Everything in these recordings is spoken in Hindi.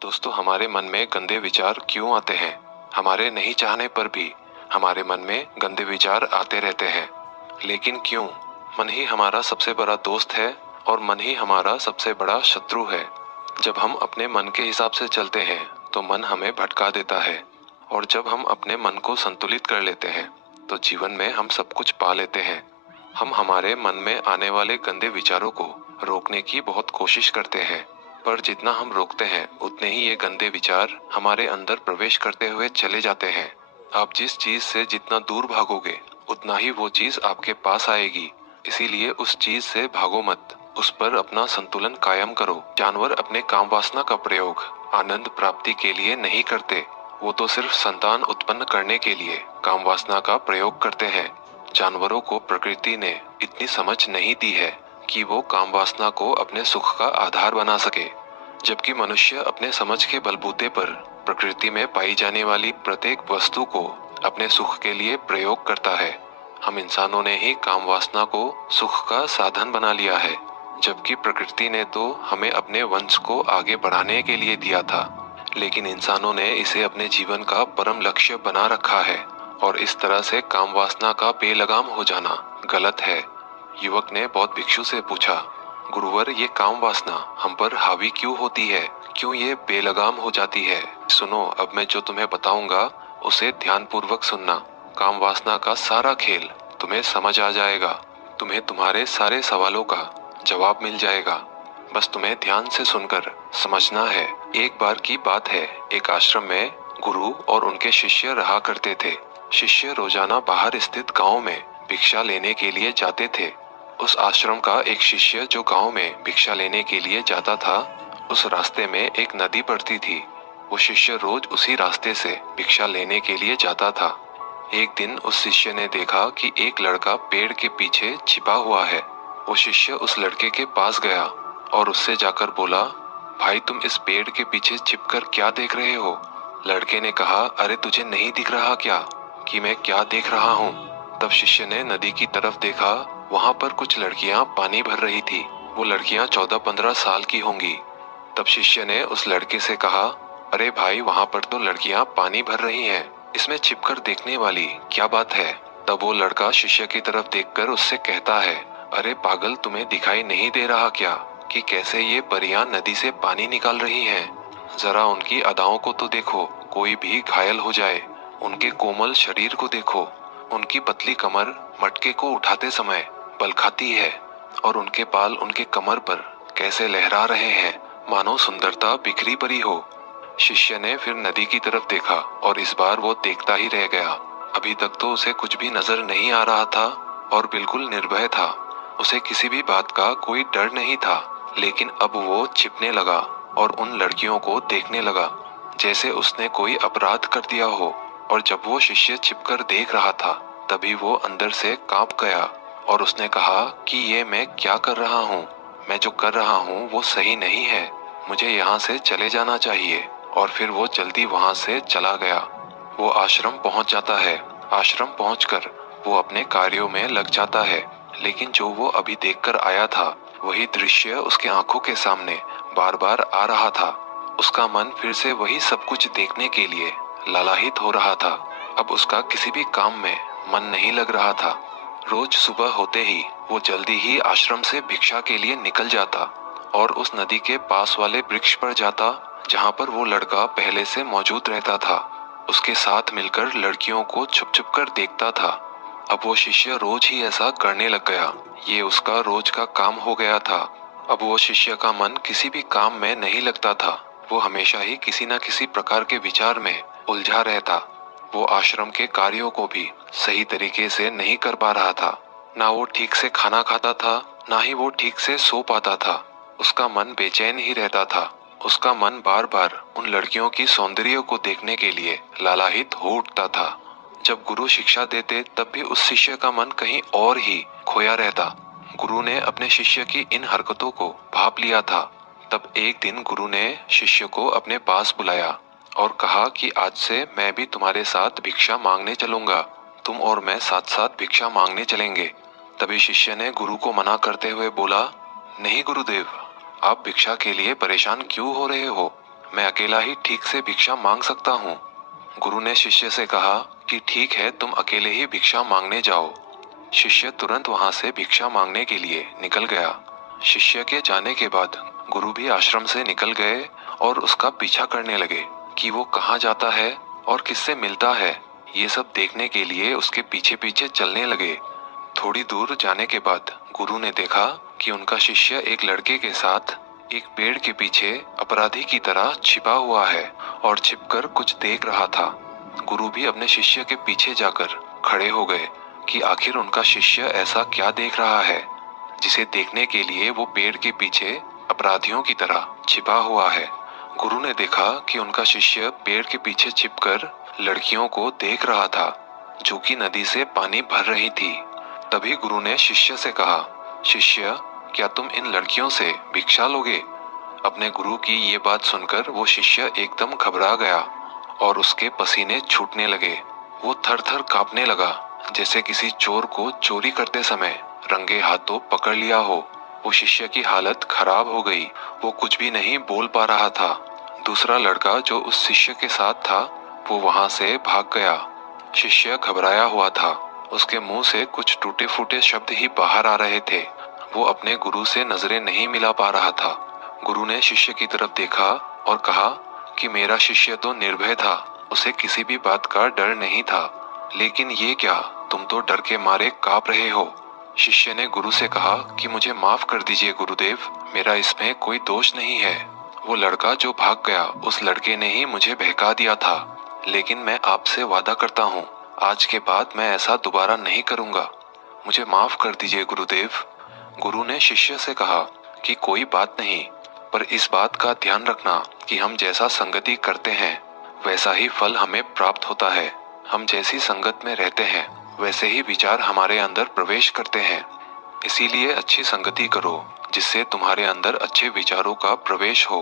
दोस्तों, हमारे मन में गंदे विचार क्यों आते हैं? हमारे नहीं चाहने पर भी हमारे मन में गंदे विचार आते रहते हैं। लेकिन क्यों? मन ही हमारा सबसे बड़ा दोस्त है और मन ही हमारा सबसे बड़ा शत्रु है। जब हम अपने मन के हिसाब से चलते हैं तो मन हमें भटका देता है, और जब हम अपने मन को संतुलित कर लेते हैं तो जीवन में हम सब कुछ पा लेते हैं। हम हमारे मन में आने वाले गंदे विचारों को रोकने की बहुत कोशिश करते हैं, पर जितना हम रोकते हैं उतने ही ये गंदे विचार हमारे अंदर प्रवेश करते हुए चले जाते हैं। आप जिस चीज से जितना दूर भागोगे उतना ही वो चीज आपके पास आएगी। इसीलिए उस चीज से भागो मत, उस पर अपना संतुलन कायम करो। जानवर अपने काम वासना का प्रयोग आनंद प्राप्ति के लिए नहीं करते, वो तो सिर्फ संतान उत्पन्न करने के लिए काम वासना का प्रयोग करते हैं। जानवरों को प्रकृति ने इतनी समझ नहीं दी है कि वो काम वासना को अपने सुख का आधार बना सके, जबकि मनुष्य अपने समझ के बलबूते पर प्रकृति में पाई जाने वाली प्रत्येक वस्तु को अपने सुख के लिए प्रयोग करता है। हम इंसानों ने ही काम वासना को सुख का साधन बना लिया है, जबकि प्रकृति ने तो हमें अपने वंश को आगे बढ़ाने के लिए दिया था। लेकिन इंसानों ने इसे अपने जीवन का परम लक्ष्य बना रखा है, और इस तरह से काम वासना का बेलगाम हो जाना गलत है। युवक ने बौद्ध भिक्षु से पूछा, गुरुवर, ये काम वासना हम पर हावी क्यों होती है? क्यों ये बेलगाम हो जाती है? सुनो, अब मैं जो तुम्हें बताऊंगा उसे ध्यान पूर्वक सुनना। काम वासना का सारा खेल तुम्हें समझ आ जाएगा। तुम्हें तुम्हारे सारे सवालों का जवाब मिल जाएगा। बस तुम्हें ध्यान से सुनकर समझना है। एक बार की बात है, एक आश्रम में गुरु और उनके शिष्य रहा करते थे। शिष्य रोजाना बाहर स्थित गांव में भिक्षा लेने के लिए जाते थे। उस आश्रम का एक शिष्य जो गांव में भिक्षा लेने के लिए जाता था, उस रास्ते में एक नदी पड़ती थी। वो शिष्य रोज उसी रास्ते से भिक्षा लेने के लिए जाता था। एक दिन उस शिष्य ने देखा कि एक लड़का पेड़ के पीछे छिपा हुआ है। वो शिष्य उस लड़के के पास गया और उससे जाकर बोला, भाई, तुम इस पेड़ के पीछे छिपकर क्या देख रहे हो? लड़के ने कहा, अरे तुझे नहीं दिख रहा क्या कि मैं क्या देख रहा हूँ? तब शिष्य ने नदी की तरफ देखा। वहां पर कुछ लड़कियां पानी भर रही थी। वो लड़कियां 14-15 साल की होंगी। तब शिष्य ने उस लड़के से कहा, अरे भाई, वहां पर तो लड़कियां पानी भर रही हैं, इसमें छिपकर देखने वाली क्या बात है? तब वो लड़का शिष्य की तरफ देखकर उससे कहता है, अरे पागल, तुम्हें दिखाई नहीं दे रहा क्या कि कैसे ये परियां नदी से पानी निकाल रही हैं? जरा उनकी अदाओं को तो देखो, कोई भी घायल हो जाए। उनके कोमल शरीर को देखो, उनकी पतली कमर मटके को उठाते समय बल खाती है, और उनके बाल उनके कमर पर कैसे लहरा रहे हैं, मानो सुंदरता बिखरी पड़ी हो। शिष्य ने फिर नदी की तरफ देखा और इस बार वो देखता ही रह गया। अभी तक तो उसे कुछ भी नजर नहीं आ रहा था और बिल्कुल निर्भय था। उसे किसी भी बात का कोई डर नहीं था। लेकिन अब वो छिपने लगा और उन लड़कियों को देखने लगा जैसे उसने कोई अपराध कर दिया हो। और जब वो शिष्य छिपकर देख रहा था, तभी वो अंदर से कांप गया और उसने कहा कि ये मैं क्या कर रहा हूँ? मैं जो कर रहा हूँ वो सही नहीं है। मुझे यहाँ से चले जाना चाहिए। और फिर वो जल्दी वहाँ से चला गया। वो आश्रम पहुँच जाता है। आश्रम पहुँचकर वो अपने कार्यों में लग जाता है। लेकिन जो वो अभी देखकर आया था, वही दृश्य उसके आंखों के सामने बार बार आ रहा था। उसका मन फिर से वही सब कुछ देखने के लिए लालायित हो रहा था। अब उसका किसी भी काम में मन नहीं लग रहा था। रोज सुबह होते ही वो जल्दी ही आश्रम से भिक्षा के लिए निकल जाता और उस नदी के पास वाले वृक्ष पर जाता जहाँ पर वो लड़का पहले से मौजूद रहता था। उसके साथ मिलकर लड़कियों को छुप छुप कर देखता था। अब वो शिष्य रोज ही ऐसा करने लग गया। ये उसका रोज का काम हो गया था। अब वो शिष्य का मन किसी भी काम में नहीं लगता था। वो हमेशा ही किसी न किसी प्रकार के विचार में उलझा रहता। वो आश्रम के कार्यों को भी सही तरीके से नहीं कर पा रहा था। ना वो ठीक से खाना खाता था, ना ही वो ठीक से सो पाता था। उसका मन बेचैन ही रहता था। उसका मन बार बार उन लड़कियों की सौंदर्य को देखने के लिए लालायित हो उठता था। जब गुरु शिक्षा देते तब भी उस शिष्य का मन कहीं और ही खोया रहता। गुरु ने अपने शिष्य की इन हरकतों को भांप लिया था। तब एक दिन गुरु ने शिष्य को अपने पास बुलाया और कहा कि आज से मैं भी तुम्हारे साथ भिक्षा मांगने चलूंगा। तुम और मैं साथ साथ भिक्षा मांगने चलेंगे। तभी शिष्य ने गुरु को मना करते हुए बोला, नहीं गुरुदेव, आप भिक्षा के लिए परेशान क्यों हो रहे हो? मैं अकेला ही ठीक से भिक्षा मांग सकता हूँ। गुरु ने शिष्य से कहा कि ठीक है, तुम अकेले ही भिक्षा मांगने जाओ। शिष्य तुरंत वहां से भिक्षा मांगने के लिए निकल गया। शिष्य के जाने के बाद गुरु भी आश्रम से निकल गए और उसका पीछा करने लगे कि वो कहाँ जाता है और किससे मिलता है। ये सब देखने के लिए उसके पीछे पीछे चलने लगे। थोड़ी दूर जाने के बाद गुरु ने देखा कि उनका शिष्य एक लड़के के साथ एक पेड़ के पीछे अपराधी की तरह छिपा हुआ है और छिपकर कुछ देख रहा था। गुरु भी अपने शिष्य के पीछे जाकर खड़े हो गए कि आखिर उनका शिष्य ऐसा क्या देख रहा है जिसे देखने के लिए वो पेड़ के पीछे अपराधियों की तरह छिपा हुआ है। गुरु ने देखा कि उनका शिष्य पेड़ के पीछे छिपकर लड़कियों को देख रहा था जो कि नदी से पानी भर रही थी। तभी गुरु ने शिष्य से कहा, शिष्य, क्या तुम इन लड़कियों से भिक्षा लोगे? अपने गुरु की ये बात सुनकर वो शिष्य एकदम घबरा गया और उसके पसीने छूटने लगे। वो थर थर कांपने लगा, जैसे किसी चोर को चोरी करते समय रंगे हाथों पकड़ लिया हो। वो शिष्य की हालत खराब हो गई। वो कुछ भी नहीं बोल पा रहा था। दूसरा लड़का जो उस शिष्य के साथ था वो वहां से भाग गया। शिष्य घबराया हुआ था। उसके मुंह से कुछ टूटे फूटे शब्द ही बाहर आ रहे थे। वो अपने गुरु से नजरें नहीं मिला पा रहा था। गुरु ने शिष्य की तरफ देखा और कहा कि मेरा शिष्य तो निर्भय था, उसे किसी भी बात का डर नहीं था, लेकिन ये क्या, तुम तो डर के मारे कांप रहे हो। शिष्य ने गुरु से कहा कि मुझे माफ कर दीजिए गुरुदेव, मेरा इसमें कोई दोष नहीं है। वो लड़का जो भाग गया उस लड़के ने ही मुझे बहका दिया था, लेकिन मैं आपसे वादा करता हूँ आज के बाद मैं ऐसा दोबारा नहीं करूँगा। मुझे माफ कर दीजिए गुरुदेव। गुरु ने शिष्य से कहा कि कोई बात नहीं, पर इस बात का ध्यान रखना कि हम जैसा संगति करते हैं वैसा ही फल हमें प्राप्त होता है। हम जैसी संगत में रहते हैं वैसे ही विचार हमारे अंदर प्रवेश करते हैं। इसीलिए अच्छी संगति करो जिससे तुम्हारे अंदर अच्छे विचारों का प्रवेश हो।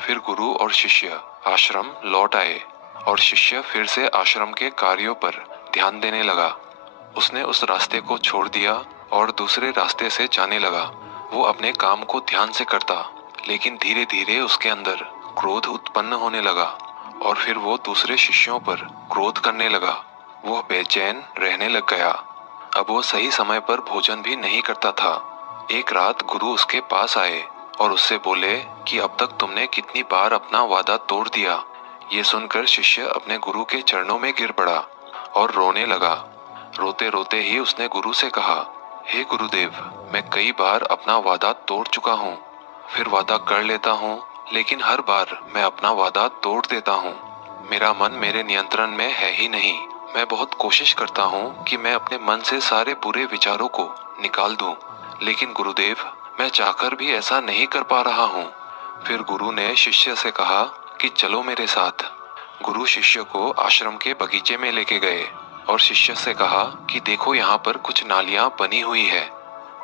फिर गुरु और शिष्य आश्रम लौट आए और शिष्य फिर से आश्रम के कार्यों पर ध्यान देने लगा। उसने उस रास्ते को छोड़ दिया और दूसरे रास्ते से जाने लगा। वो अपने काम को ध्यान से करता, लेकिन धीरे धीरे उसके अंदर क्रोध उत्पन्न होने लगा और फिर वो दूसरे शिष्यों पर क्रोध करने लगा। वो बेचैन रहने लग गया। अब वो सही समय पर भोजन भी नहीं करता था। एक रात गुरु उसके पास आए और उससे बोले कि अब तक तुमने कितनी बार अपना वादा तोड़ दिया। ये सुनकर शिष्य अपने गुरु के चरणों में गिर पड़ा और रोने लगा। रोते रोते ही उसने गुरु से कहा, हे गुरुदेव, मैं कई बार अपना वादा तोड़ चुका हूँ, फिर वादा कर लेता हूँ, लेकिन हर बार मैं अपना वादा तोड़ देता हूँ। मेरा मन मेरे नियंत्रण में है ही नहीं। मैं बहुत कोशिश करता हूँ कि मैं अपने मन से सारे बुरे विचारों को निकाल दूं, लेकिन गुरुदेव, मैं चाहकर भी ऐसा नहीं कर पा रहा हूँ। फिर गुरु ने शिष्य से कहा कि चलो मेरे साथ। गुरु शिष्य को आश्रम के बगीचे में लेके गए और शिष्य से कहा कि देखो, यहाँ पर कुछ नालियाँ बनी हुई है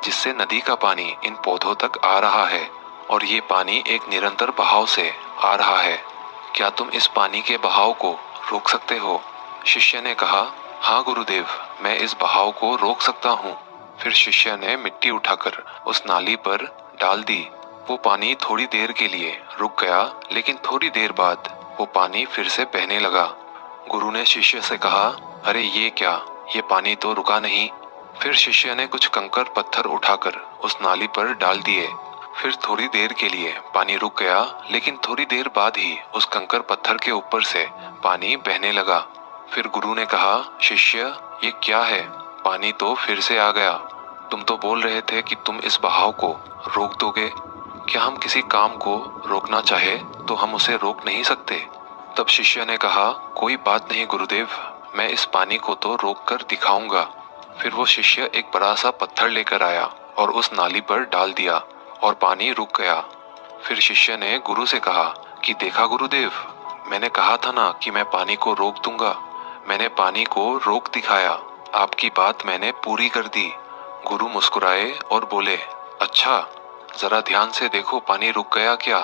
जिससे नदी का पानी इन पौधों तक आ रहा है और ये पानी एक निरंतर बहाव से आ रहा है। क्या तुम इस पानी के बहाव को रोक सकते हो? शिष्य ने कहा, हाँ गुरुदेव, मैं इस बहाव को रोक सकता हूँ। फिर शिष्य ने मिट्टी उठाकर उस नाली पर डाल दी। वो पानी थोड़ी देर के लिए रुक गया, लेकिन थोड़ी देर बाद वो पानी फिर से बहने लगा। गुरु ने शिष्य से कहा, अरे ये क्या, ये पानी तो रुका नहीं। फिर शिष्य ने कुछ कंकर पत्थर उठाकर उस नाली पर डाल दिए। फिर थोड़ी देर के लिए पानी रुक गया, लेकिन थोड़ी देर बाद ही उस कंकर पत्थर के ऊपर से पानी बहने लगा। फिर गुरु ने कहा, शिष्य, ये क्या है? पानी तो फिर से आ गया। तुम तो बोल रहे थे कि तुम इस बहाव को रोक दोगे। क्या हम किसी काम को रोकना चाहे तो हम उसे रोक नहीं सकते? तब शिष्य ने कहा, कोई बात नहीं गुरुदेव, मैं इस पानी को तो रोक कर दिखाऊंगा। फिर वो शिष्य एक बड़ा सा पत्थर लेकर आया और उस नाली पर डाल दिया और पानी रुक गया। फिर शिष्य ने गुरु से कहा कि देखा गुरुदेव, मैंने कहा था ना कि मैं पानी को रोक दूंगा। मैंने पानी को रोक दिखाया। आपकी बात मैंने पूरी कर दी। गुरु मुस्कुराए और बोले, अच्छा, जरा ध्यान से देखो, पानी रुक गया क्या?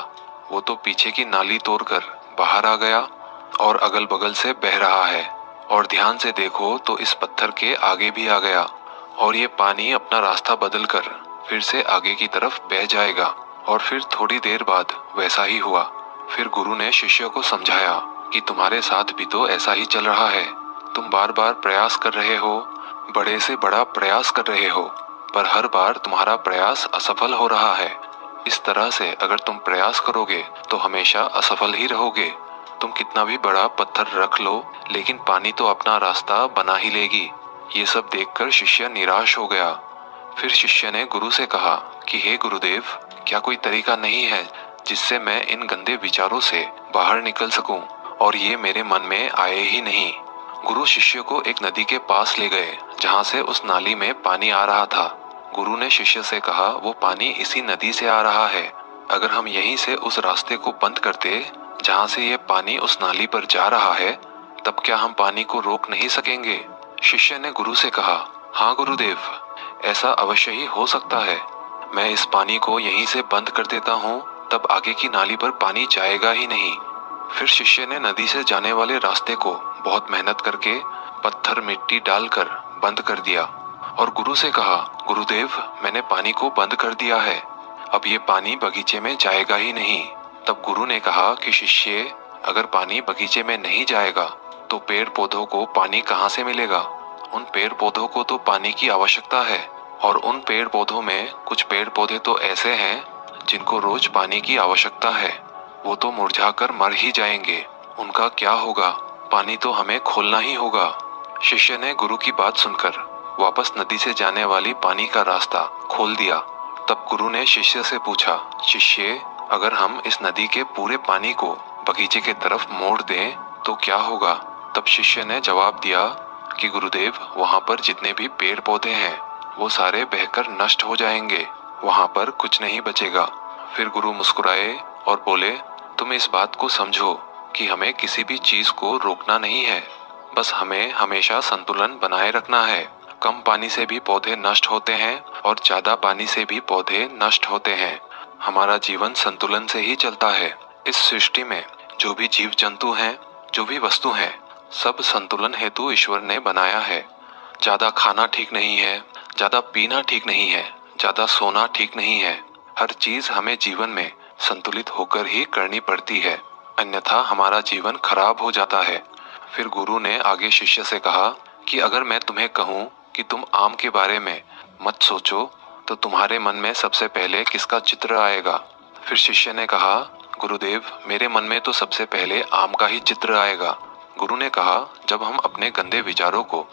वो तो पीछे की नाली तोड़कर बाहर आ गया और अगल बगल से बह रहा है। और ध्यान से देखो तो इस पत्थर के आगे भी आ गया और ये पानी अपना रास्ता बदलकर फिर से आगे की तरफ बह जाएगा। और फिर थोड़ी देर बाद वैसा ही हुआ। फिर गुरु ने शिष्य को समझाया कि तुम्हारे साथ भी तो ऐसा ही चल रहा है। तुम बार बार प्रयास कर रहे हो, बड़े से बड़ा प्रयास कर रहे हो, पर हर बार तुम्हारा प्रयास असफल हो रहा है। इस तरह से अगर तुम प्रयास करोगे तो हमेशा असफल ही रहोगे। तुम कितना भी बड़ा पत्थर रख लो, लेकिन पानी तो अपना रास्ता बना ही लेगी। ये सब देखकर शिष्य निराश हो गया। फिर शिष्य ने गुरु से कहा कि हे गुरुदेव, क्या कोई तरीका नहीं है जिससे मैं इन गंदे विचारों से बाहर निकल सकूं और ये मेरे मन में आए ही नहीं। गुरु शिष्य को एक नदी के पास ले गए जहां से उस नाली में पानी आ रहा था। गुरु ने शिष्य से कहा, वो पानी इसी नदी से आ रहा है। अगर हम यहीं से उस रास्ते को बंद करते जहां से ये पानी उस नाली पर जा रहा है, तब क्या हम पानी को रोक नहीं सकेंगे? शिष्य ने गुरु से कहा, हाँ गुरुदेव, ऐसा अवश्य ही हो सकता है। मैं इस पानी को यहीं से बंद कर देता हूँ, तब आगे की नाली पर पानी जाएगा ही नहीं। फिर शिष्य ने नदी से जाने वाले रास्ते को बहुत मेहनत करके पत्थर मिट्टी डालकर बंद कर दिया और गुरु से कहा, गुरुदेव, मैंने पानी को बंद कर दिया है, अब ये पानी बगीचे में जाएगा ही नहीं। तब गुरु ने कहा कि शिष्य, अगर पानी बगीचे में नहीं जाएगा तो पेड़ पौधों को पानी कहाँ से मिलेगा? उन पेड़ पौधों को तो पानी की आवश्यकता है, और उन पेड़ पौधों में कुछ पेड़ पौधे तो ऐसे हैं जिनको रोज पानी की आवश्यकता है। वो तो मुरझाकर मर ही जाएंगे, उनका क्या होगा? पानी तो हमें खोलना ही होगा। शिष्य ने गुरु की बात सुनकर वापस नदी से जाने वाली पानी का रास्ता खोल दिया। तब गुरु ने शिष्य से पूछा, शिष्य, अगर हम इस नदी के पूरे पानी को बगीचे के तरफ मोड़ दें तो क्या होगा? तब शिष्य ने जवाब दिया कि गुरुदेव, वहां पर जितने भी पेड़ पौधे हैं वो सारे बहकर नष्ट हो जाएंगे, वहां पर कुछ नहीं बचेगा। फिर गुरु मुस्कुराए और बोले, तुम इस बात को समझो कि हमें किसी भी चीज को रोकना नहीं है, बस हमें हमेशा संतुलन बनाए रखना है। कम पानी से भी पौधे नष्ट होते हैं और ज्यादा पानी से भी पौधे नष्ट होते हैं। हमारा जीवन संतुलन से ही चलता है। इस सृष्टि में जो भी जीव जंतु हैं, जो भी वस्तु हैं, सब संतुलन हेतु ईश्वर ने बनाया है। ज्यादा खाना ठीक नहीं है, ज्यादा पीना ठीक नहीं है, ज्यादा सोना ठीक नहीं है। हर चीज हमें जीवन में संतुलित होकर ही करनी पड़ती है, अन्यथा हमारा जीवन खराब हो जाता है। फिर गुरु ने आगे शिष्य से कहा कि अगर मैं तुम्हें कहूँ कि तुम आम के बारे में मत सोचो, तो तुम्हारे मन में सबसे पहले किसका चित्र आएगा? फिर शिष्य ने कहा, गुरुदेव, मेरे मन में तो सबसे पहले आम का ही चित्र आएगा। गुरु ने कहा, जब हम अपने गंदे विचारों को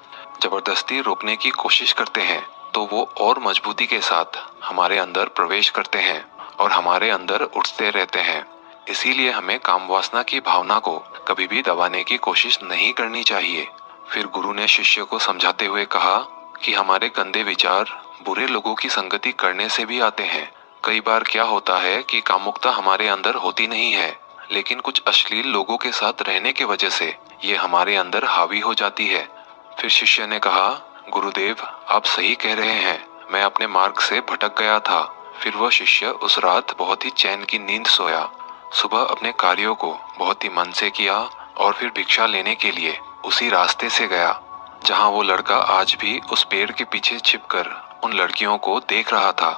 जबरदस्ती रोकने की कोशिश करते हैं तो वो और मजबूती के साथ हमारे अंदर प्रवेश करते हैं और हमारे अंदर उठते रहते हैं। इसीलिए हमें काम वासना की भावना को कभी भी दबाने की कोशिश नहीं करनी चाहिए। फिर गुरु ने शिष्य को समझाते हुए कहा कि हमारे गंदे विचार बुरे लोगों की संगति करने से भी आते हैं। कई बार क्या होता है कि कामुकता हमारे अंदर होती नहीं है, लेकिन कुछ अश्लील लोगों के साथ रहने की वजह से ये हमारे अंदर हावी हो जाती है। फिर शिष्य ने कहा, गुरुदेव, आप सही कह रहे हैं, मैं अपने मार्ग से भटक गया था। फिर वह शिष्य उस रात बहुत ही चैन की नींद सोया। सुबह अपने कार्यों को बहुत ही मन से किया और फिर भिक्षा लेने के लिए उसी रास्ते से गया जहां वो लड़का आज भी उस पेड़ के पीछे छिपकर उन लड़कियों को देख रहा था।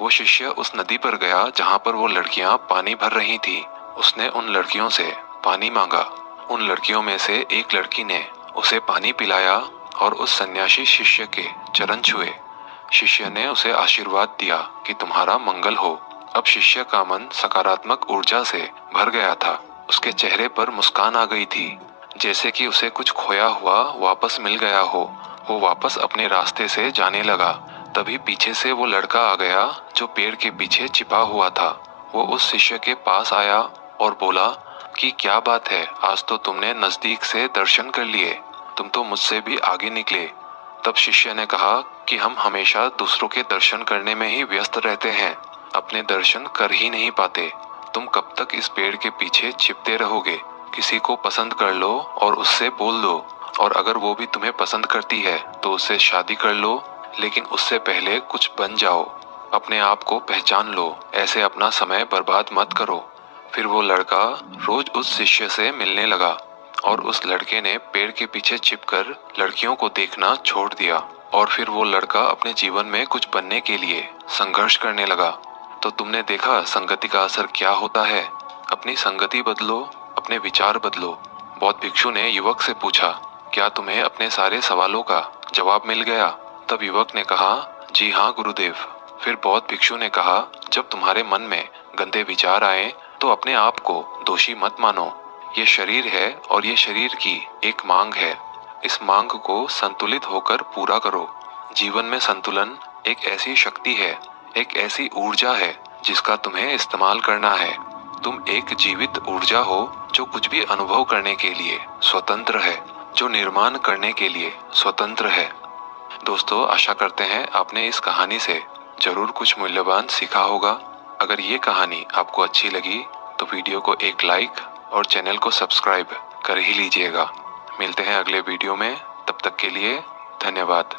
वो शिष्य उस नदी पर गया जहां पर वो लड़कियां पानी भर रही थी। उसने उन लड़कियों से पानी मांगा। उन लड़कियों में से एक लड़की ने उसे पानी पिलाया और उस सन्यासी शिष्य के चरण छुए। शिष्य ने उसे आशीर्वाद दिया कि तुम्हारा मंगल हो। अब शिष्य का मन सकारात्मक ऊर्जा से भर गया था। उसके चेहरे पर मुस्कान आ गई थी, जैसे कि उसे कुछ खोया हुआ वापस मिल गया हो। वो वापस अपने रास्ते से जाने लगा। तभी पीछे से वो लड़का आ गया जो पेड़ के पीछे छिपा हुआ था। वो उस शिष्य के पास आया और बोला कि क्या बात है, आज तो तुमने नजदीक से दर्शन कर लिए, तुम तो मुझसे भी आगे निकले। तब शिष्य ने कहा कि हम हमेशा दूसरों के दर्शन करने में ही व्यस्त रहते हैं, अपने दर्शन कर ही नहीं पाते। तुम कब तक इस पेड़ के पीछे छिपते रहोगे? किसी को पसंद कर लो और उससे बोल दो, और अगर वो भी तुम्हें पसंद करती है तो उससे शादी कर लो, लेकिन उससे पहले कुछ बन जाओ, अपने आप को पहचान लो, ऐसे अपना समय बर्बाद मत करो। फिर वो लड़का रोज उस शिष्य से मिलने लगा और उस लड़के ने पेड़ के पीछे छिपकर लड़कियों को देखना छोड़ दिया। और फिर वो लड़का अपने जीवन में कुछ बनने के लिए संघर्ष करने लगा। तो तुमने देखा संगति का असर क्या होता है। अपनी संगति बदलो, अपने विचार बदलो। बौद्ध भिक्षु ने युवक से पूछा, क्या तुम्हें अपने सारे सवालों का जवाब मिल गया? तब युवक ने कहा, जी हाँ गुरुदेव। फिर बौद्ध भिक्षु ने कहा, जब तुम्हारे मन में गंदे विचार आए तो अपने आप को दोषी मत मानो। ये शरीर है और ये शरीर की एक मांग है। इस मांग को संतुलित होकर पूरा करो। जीवन में संतुलन एक ऐसी शक्ति है, एक ऐसी ऊर्जा है जिसका तुम्हें इस्तेमाल करना है। तुम एक जीवित ऊर्जा हो जो कुछ भी अनुभव करने के लिए स्वतंत्र है, जो निर्माण करने के लिए स्वतंत्र है। दोस्तों, आशा करते हैं आपने इस कहानी से जरूर कुछ मूल्यवान सीखा होगा। अगर ये कहानी आपको अच्छी लगी तो वीडियो को एक लाइक और चैनल को सब्सक्राइब कर ही लीजिएगा। मिलते हैं अगले वीडियो में, तब तक के लिए धन्यवाद।